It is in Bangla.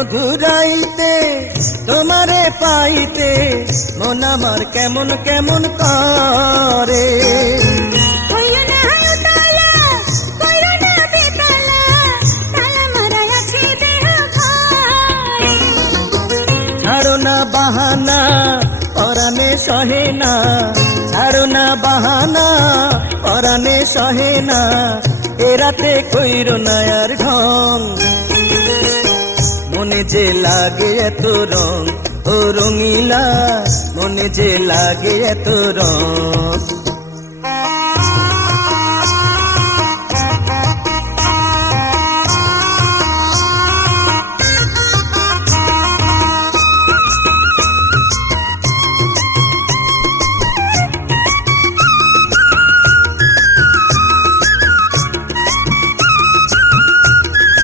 মধুরাইতে তোমারে পাইতে মন আমার কেমন কেমন করে। কইও না উতালা, কইও না বেতালা, তালা মারা আছে দেহ ঘরে। ছাড়ো না বাহানা পরাণে সহে না, ছাড়ো না বাহানা পরাণে সহে না, এ রাতে কইরো না আর ঢং। মনে যে লাগে এত রং ও রঙিলা, মনে যে লাগে এত রং।